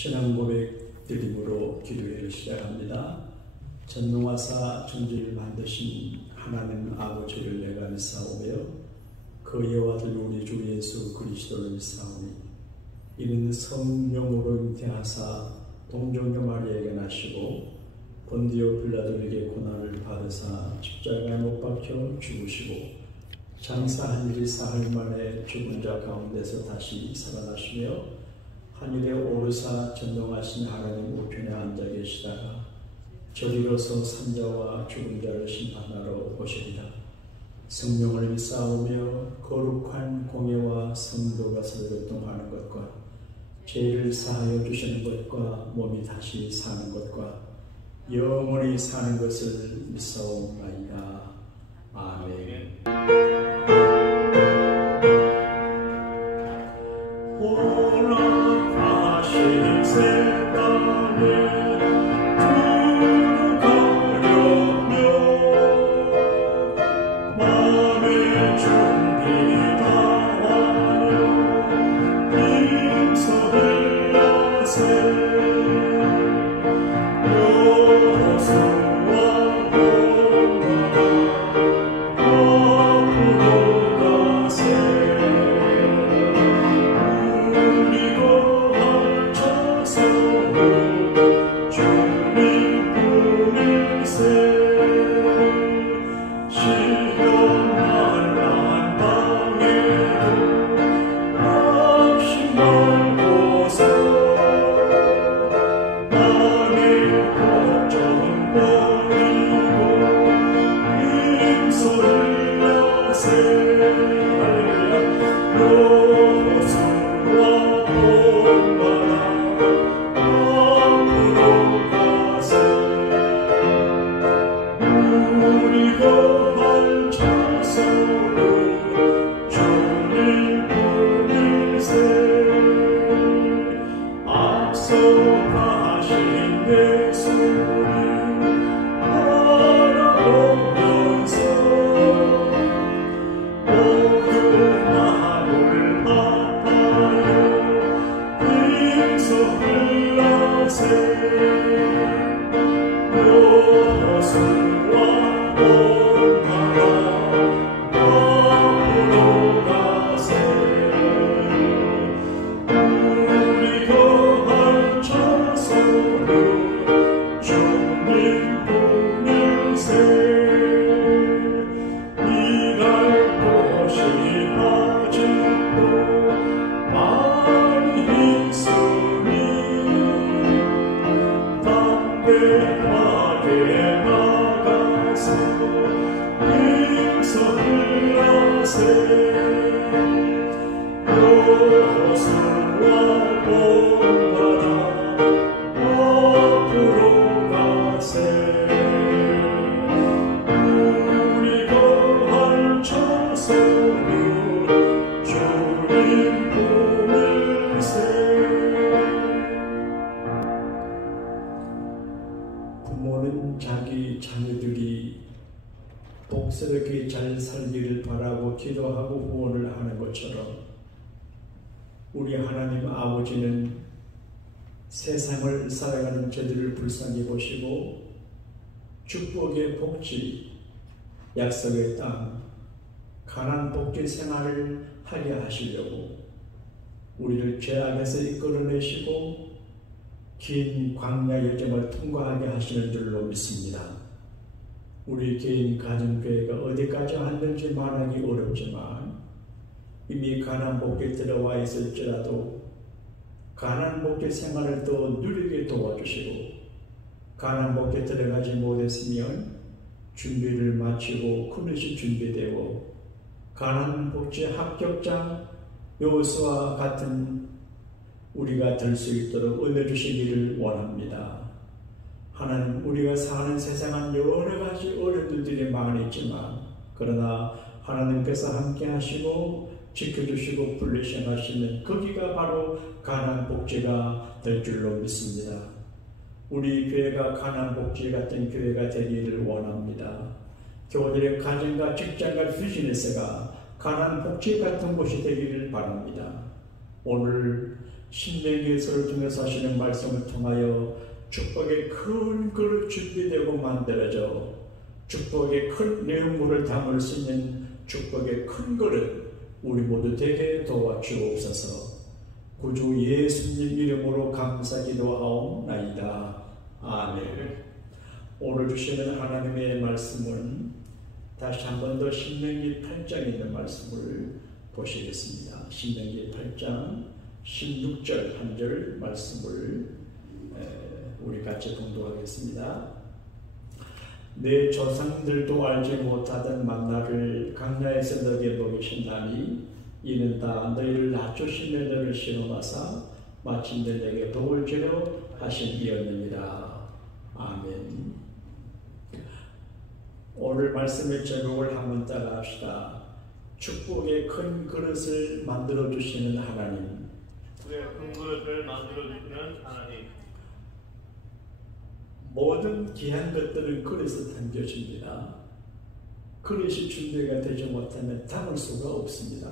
신앙 고백 드림으로 기도회를 시작합니다. 전능하사 천지를 만드신 하나님 아버지를 내가 믿사오며 그 예와 아들 우리 주 예수 그리스도를 믿사오니 이는 성령으로 잉태하사 동정녀 마리아에게 나시고 본디오 빌라도에게 고난을 받으사 십자가에 못 박혀 죽으시고 장사한 일이 사흘 만에 죽은 자 가운데서 다시 살아나시며 하늘에 오르사 전능하신 하나님 우편에 앉아 계시다가 저리로서 산자와 죽은 자를 심판하러 오시리라. 성령을 믿사오며 거룩한 공예와 성도가 서로 교통하는 것과 죄를 사하여 주시는 것과 몸이 다시 사는 것과 영원히 사는 것을 믿사옵나이다. 아멘. 허락하신 새 땅에 부모는 자기 자녀들이 복스럽게 잘 살기를 바라고 기도하고 후원을 하는 것처럼 우리 하나님 아버지는 세상을 살아가는 저들을 불쌍히 보시고 축복의 복지, 약속의 땅, 가난 복지 생활을 하게 하시려고 우리를 죄악에서 이끌어내시고 긴 광야 여정을 통과하게 하시는 줄로 믿습니다. 우리 개인 가정교회가 어디까지 왔는지 말하기 어렵지만 이미 가난 복지에 들어와 있을지라도 가난 복지 생활을 더 누리게 도와주시고 가난 복지에 들어가지 못했으면 준비를 마치고 그릇이 준비되고 가난 복지 합격자 여호수아와 같은 우리가 될 수 있도록 은혜 주시기를 원합니다. 하나님, 우리가 사는 세상은 여러 가지 어려움들이 많이 있지만 그러나 하나님께서 함께 하시고 지켜주시고 불리셔가시는 거기가 바로 가난 복지가 될 줄로 믿습니다. 우리 교회가 가난 복지 같은 교회가 되기를 원합니다. 교우들의 가정과 직장과 비즈니스가 가난 복지 같은 곳이 되기를 바랍니다. 오늘 신명기서를 통해서 하시는 말씀을 통하여 축복의 큰 그릇 준비되고 만들어져 축복의 큰 내용물을 담을 수 있는 축복의 큰 그릇 우리 모두 되게 도와주옵소서. 구주 예수님 이름으로 감사 기도하옵나이다. 아멘. 오늘 주시는 하나님의 말씀은 다시 한 번 더 신명기 8장에 있는 말씀을 보시겠습니다. 신명기 8장 16절 한 절 말씀을 우리 같이 봉독하겠습니다. 내 조상들도 알지 못하던 만나를 강야에서 너에게 먹이신다니 이는 다 너희를 낮추시며 너를 시험하사 마침내 내게 복을 주려 하심이었느니라. 아멘. 오늘 말씀의 제목을 한번 따라합시다. 축복의 큰 그릇을 만들어 주시는 하나님. 축복의 큰 그릇을 만들어 주시는 하나님. 모든 귀한 것들은 그릇에 담겨집니다. 그릇이 준비가 되지 못하면 담을 수가 없습니다.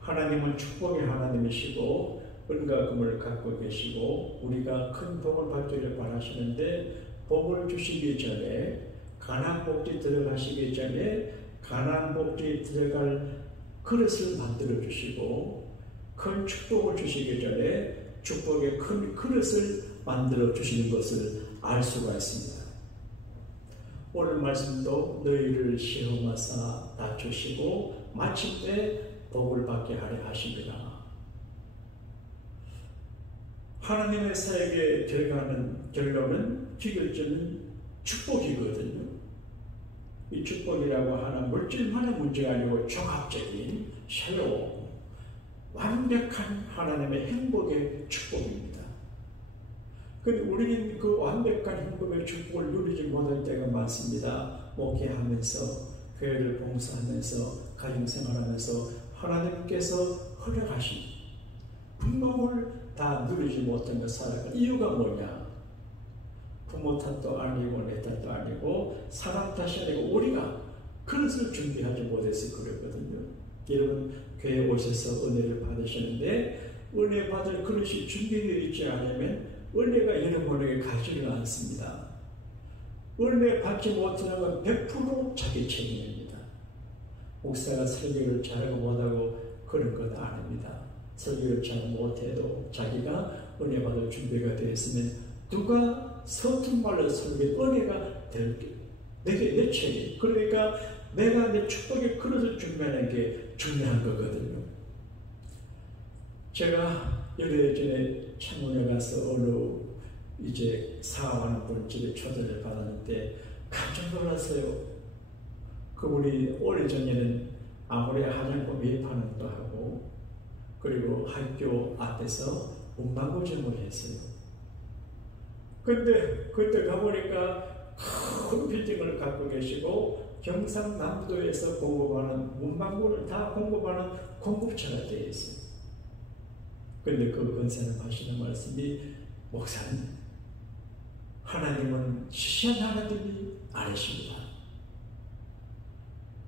하나님은 축복의 하나님이시고 은과 금을 갖고 계시고 우리가 큰 복을 받기를 바라시는데 복을 주시기 전에 가나안 복지에 들어가시기 전에 가나안 복지에 들어갈 그릇을 만들어 주시고 큰 축복을 주시기 전에 축복의 큰 그릇을 만들어 주시는 것을 알 수가 있습니다. 오늘 말씀도 너희를 시험하사 낮추시고 마침내 복을 받게 하려 하십니다. 하나님의 사역의 결론은 기결점은 축복이거든요. 이 축복이라고 하는 물질만의 문제가 아니고 종합적인 새로운 완벽한 하나님의 행복의 축복입니다. 그런데 우리는 그 완벽한 행복의 축복을 누리지 못할 때가 많습니다. 목회하면서 교회를 봉사하면서 가정생활하면서 하나님께서 허락하신 분복을 다 누리지 못하며 살아갈 이유가 뭐냐? 부모 탓도 아니고 내 탓도 아니고 사람 탓이 아니고 우리가 그릇을 준비하지 못해서 그랬거든요. 여러분 교회에 오셔서 은혜를 받으시는데 은혜 받을 그릇이 준비되어 있지 않으면 은혜가 여러분에게 가지를 않습니다. 은혜 받지 못하는 건 100% 자기 책임입니다. 목사가 설교를 잘하고 못하고 그런 것 아닙니다. 설교를 잘 못해도 자기가 은혜 받을 준비가 되어 있으면 누가 서툰 말로 설교해 은혜가 내게 내 책임. 그러니까 내가 내 축복의 그릇을 준비하는 게 중요한 거거든요. 제가 열흘 전에 창원에 가서 어느 이제 사업하는 분 집에 초대를 받았는데 깜짝 놀랐어요. 그분이 오래전에는 아무리 화장품 매입하는 것도 하고 그리고 학교 앞에서 문방구점을 했어요. 근데 그때 가보니까 큰 빌딩을 갖고 계시고 경상남도에서 공급하는 문방구를 다 공급하는 공급처가 되어 있어요. 근데 그 권사님 하시는 말씀이 목사님 하나님은 시시한 하나님이 아니십니다.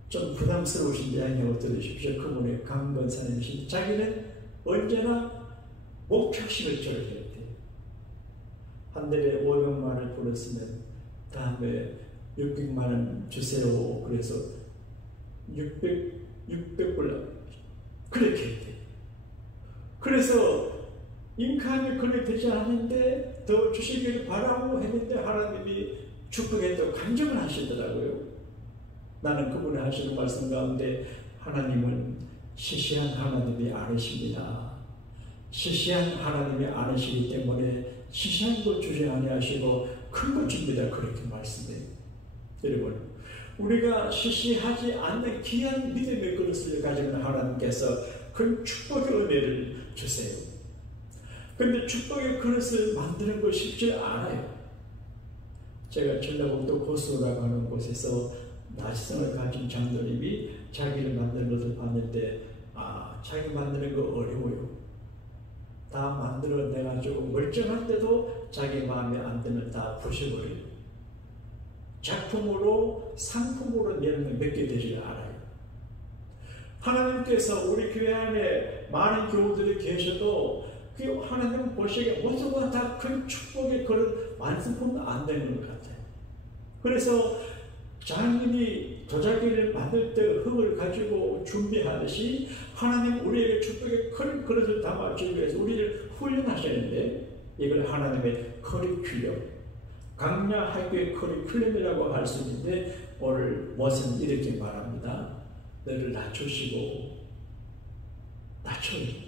좀 부담스러우신 이야기를 들으십시오. 그분의 강 권사님이신 자기는 언제나 목표식을 절대했대요. 한 달에 500만 원을 벌었으면 다음에 600만 원 주세요. 그래서 600불 그렇게 했대요. 그래서 인감이 그렇게 되지 않는데 더 주시기를 바라고 했는데 하나님이 축복했다고 간증을 하시더라고요. 나는 그분이 하시는 말씀 가운데 하나님은 시시한 하나님이 아니십니다. 시시한 하나님이 아니시기 때문에 시시한 것 주지 아니하시고 큰 것 줍니다. 그렇게 말씀해요. 여러분 우리가 시시하지 않는 귀한 믿음의 그릇을 가지는 하나님께서 큰 축복의 은혜를 주세요. 그런데 축복의 그릇을 만드는 거 쉽지 않아요. 제가 전라북도 고수라고 하는 곳에서 나시성을 가진 장로님이 자기를 만드는 것을 봤는데 자기 만드는 거 어려워요. 다 만들어내가지고 멀쩡한데도 자기 마음에 안 들면 다 부셔버려요. 작품으로 상품으로 내는 건 몇 개 되지 않아요. 하나님께서 우리 교회 안에 많은 교우들이 계셔도 그 하나님 보시기에 모두가 다 큰 축복의 그런 완성품은 안 되는 것 같아요. 그래서 장인이 도자기를 만들 때 흙을 가지고 준비하듯이 하나님 우리에게 축복의 큰 그릇을 담아주기 위해서 우리를 훈련하셨는데 이걸 하나님의 커리큘럼, 강야학교의 커리큘럼이라고 할 수 있는데 오늘 무엇은 이렇게 말합니다. 너를 낮추시고 낮춰요.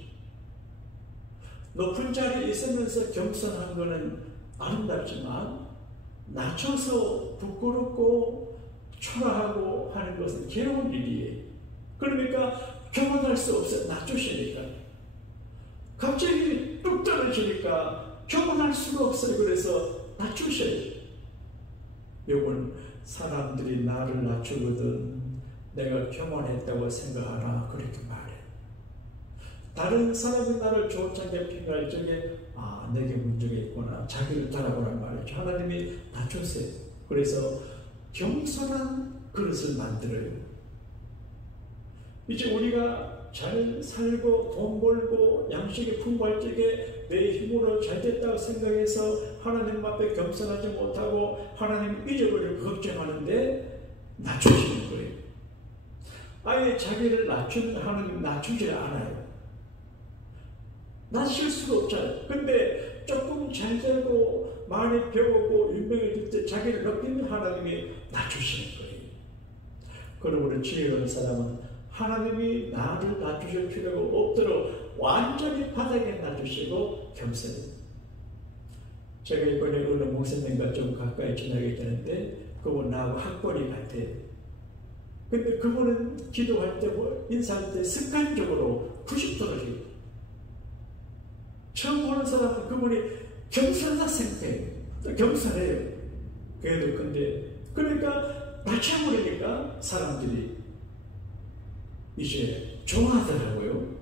높은 자리에 있으면서 겸손한 것은 아름답지만 낮춰서 부끄럽고 초라하고 하는 것은 괴로운 일이에요. 그러니까 겸손할 수 없어요. 낮추시니까. 갑자기 뚝 떨어지니까 겸손할 수가 없어요. 그래서 낮추셔요. 요건 사람들이 나를 낮추거든 내가 겸손했다고 생각하나 그렇게 말해요. 다른 사람이 나를 좋게 평가할 적에 내게 문제가 있구나 자기를 따라보란 말이죠. 하나님이 낮추세요. 그래서 겸손한 그릇을 만들어요. 이제 우리가 잘 살고 돈 벌고 양식이 풍부할 적에 내 힘으로 잘 됐다고 생각해서 하나님 앞에 겸손하지 못하고 하나님 잊어버리고 걱정하는데 낮추시는 거예요. 아예 자기를 낮추는 하나님 낮추지 않아요. 낮출 수가 없잖아요. 근데 조금 잘 되고 많이 배우고 유명해질 때 자기를 높이면 하나님이 낮추시는 거예요. 그러므로 지혜로운 사람은 하나님이 나를 낮추실 필요가 없도록 완전히 바닥에 낮추시고 겸손해요. 제가 이번에 어느 목사님과 좀 가까이 지나게 되는데 그분 나하고 학번이 같아요. 근데 그분은 기도할 때 인사할 때 습관적으로 90도로 해요. 처음 보는 사람은 그분이 겸손하다 생각해요. 또 겸손해요. 그래도 근데 그러니까 낮춰버리니까 사람들이 이제 좋아하더라고요.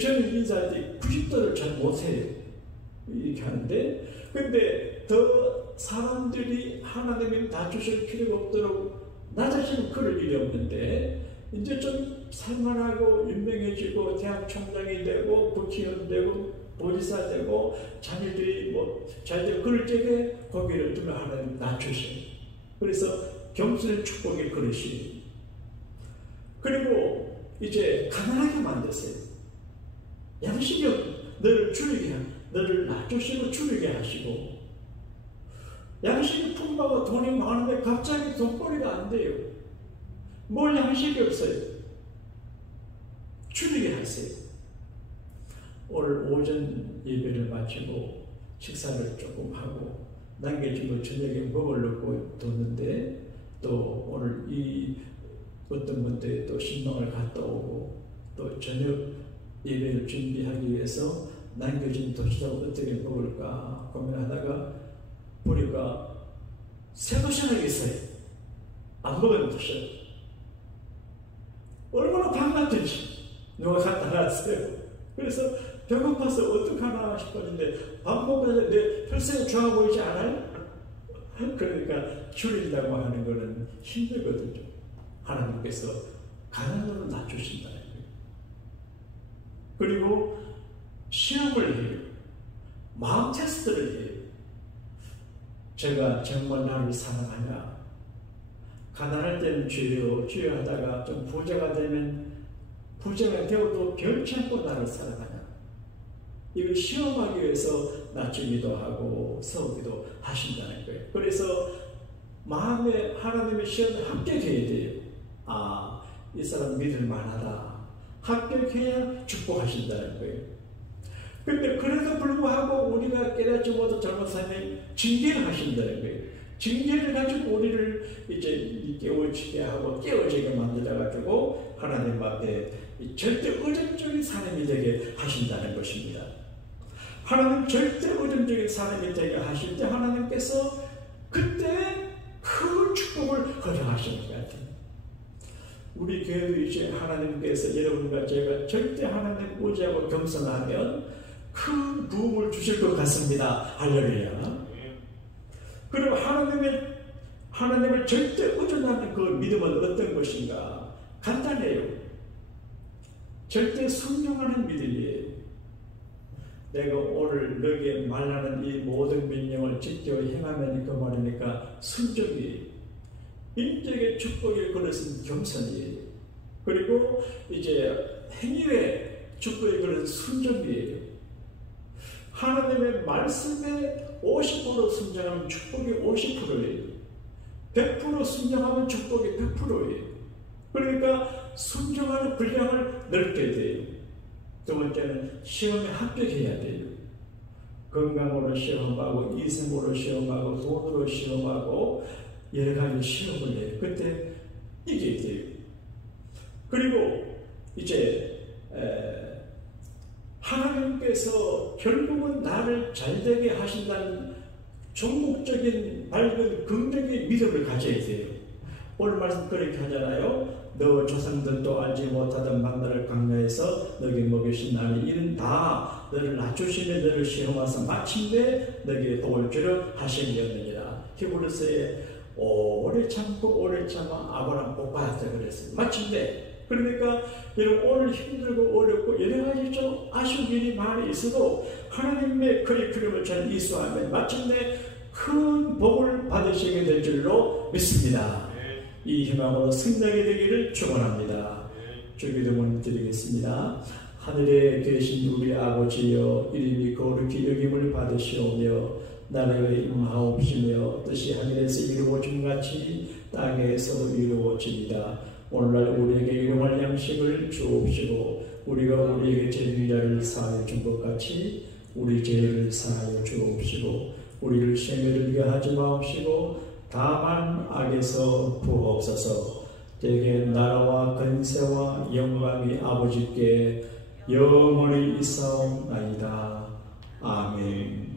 저는 인사할 때 90도를 잘 못해요. 이렇게 하는데 근데 더 사람들이 하나님이 낮추실 필요가 없도록 낮아지는 그럴 일이 없는데 이제 좀 살만하고 유명해지고 대학 총장이 되고 국회의원 되고 보리사 되고 자녀들이 잘 되고 그럴 적에 거기를 두면 하나님 낮추셔요. 그래서 겸손의 축복의 그릇이에요. 그리고 이제 가난하게 만드세요. 양식이 너를 줄이게 너를 낮추시고 줄이게 하시고 양식이 풍부하고 돈이 많은데 갑자기 돈벌이가 안 돼요. 뭘 양식이 없어요. 줄이게 하세요. 오늘 오전 예배를 마치고 식사를 조금 하고 남겨진 저녁에 먹으려고 뒀는데 또 오늘 이 어떤 분들이 또 신방을 갔다 오고 또 저녁 예배를 준비하기 위해서 남겨진 도시락을 어떻게 먹을까 고민하다가 보니까 새 도시락이 있어요. 안 먹은 도시락. 얼마나 반갑든지 누가 갖다 놨어요. 그래서 배고파서 어떡하나 싶었는데 밥 먹으면서 내 혈색이 좋아 보이지 않아요? 그러니까 줄인다고 하는 것은 힘들거든요. 하나님께서 가난으로 낮추신다는 거예요. 그리고 시험을 해요. 마음 테스트를 해요. 제가 정말 나를 사랑하냐? 가난할 때는 주여 주여 하다가 좀 부자가 되면 부자가 되어도 변치 않고 나를 사랑하냐? 이걸 시험하기 위해서 낮추기도 하고 세우기도 하신다는 거예요. 그래서 마음에 하나님의 시험에 합격해야 돼요. 이 사람 믿을 만하다. 합격해야 축복하신다는 거예요. 근데 그래도 불구하고 우리가 깨닫지 못한 잘못하면 징계를 하신다는 거예요. 징계를 가지고 우리를 이제 깨우치게 하고 깨어지게 만들어가지고 하나님 앞에 절대 의존적인 사람이 되게 하신다는 것입니다. 하나님 절대 의존적인 사람이 되게 하실 때 하나님께서 그때 큰 축복을 허락하시는 것 같아요. 우리 교회도 이제 하나님께서 여러분과 제가 절대 하나님 의지하고 겸손하면 큰 부흥을 주실 것 같습니다. 할렐루야. 그리고 하나님을 절대 의존하는 그 믿음은 어떤 것인가? 간단해요. 절대 순종하는 믿음이에요. 내가 오늘 너에게 말하는 이 모든 명령을 지켜 행하면 그 말이니까 순종이에요. 인격의 축복의 그릇은 겸손이에요. 그리고 이제 행위의 축복의 그릇은 순종이에요. 하나님의 말씀에 50% 순종하면 축복이 50%예요. 100% 순종하면 축복이 100%예요. 그러니까 순종하는 분량을 넓게 돼요. 두 번째는 시험에 합격해야 돼요. 건강으로 시험하고 이생으로 시험하고 돈으로 시험하고 여러 가지 시험을 해요. 그때 이겨야 돼요. 그리고 이제 하나님께서 결국은 나를 잘되게 하신다는 종목적인 밝은 긍정의 믿음을 가져야 돼요. 오늘 말씀 그렇게 하잖아요. 너 조상들도 알지 못하던 만나를 강야에서 너에게 먹이신 나는 이는 다 너를 낮추시며 너를 시험하사 마침내 너에게 도울 줄을 하심이었느니라. 히브리서에 오래 참고 오래 참아 아브라함 복 받았다 그랬어요. 마침내. 그러니까 여러분 오늘 힘들고 어렵고 여러 가지 좀 아쉬운 일이 많이 있어도 하나님의 커리큘럼을 잘 이수하면 마침내 큰 복을 받으시게 될 줄로 믿습니다. 이 희망으로 승리하게 되기를 축원합니다. 주기도문 드리겠습니다. 하늘에 계신 우리 아버지여, 이름이 거룩히 여김을 받으시오며 나라의 임하옵시며 뜻이 하늘에서 이루어진 같이 땅에서 이루어지이다. 오늘날 우리에게 일용할 양식을 주옵시고 우리가 우리에게 죄진 자를 사하여 준 것 같이 우리 죄를 사하여 주옵시고 우리를 시험에 들게 하지 마옵시고 다만 악에서 구하옵소서. 대개 나라와 권세와 영광이 아버지께 영원히 있사옵나이다. 아멘.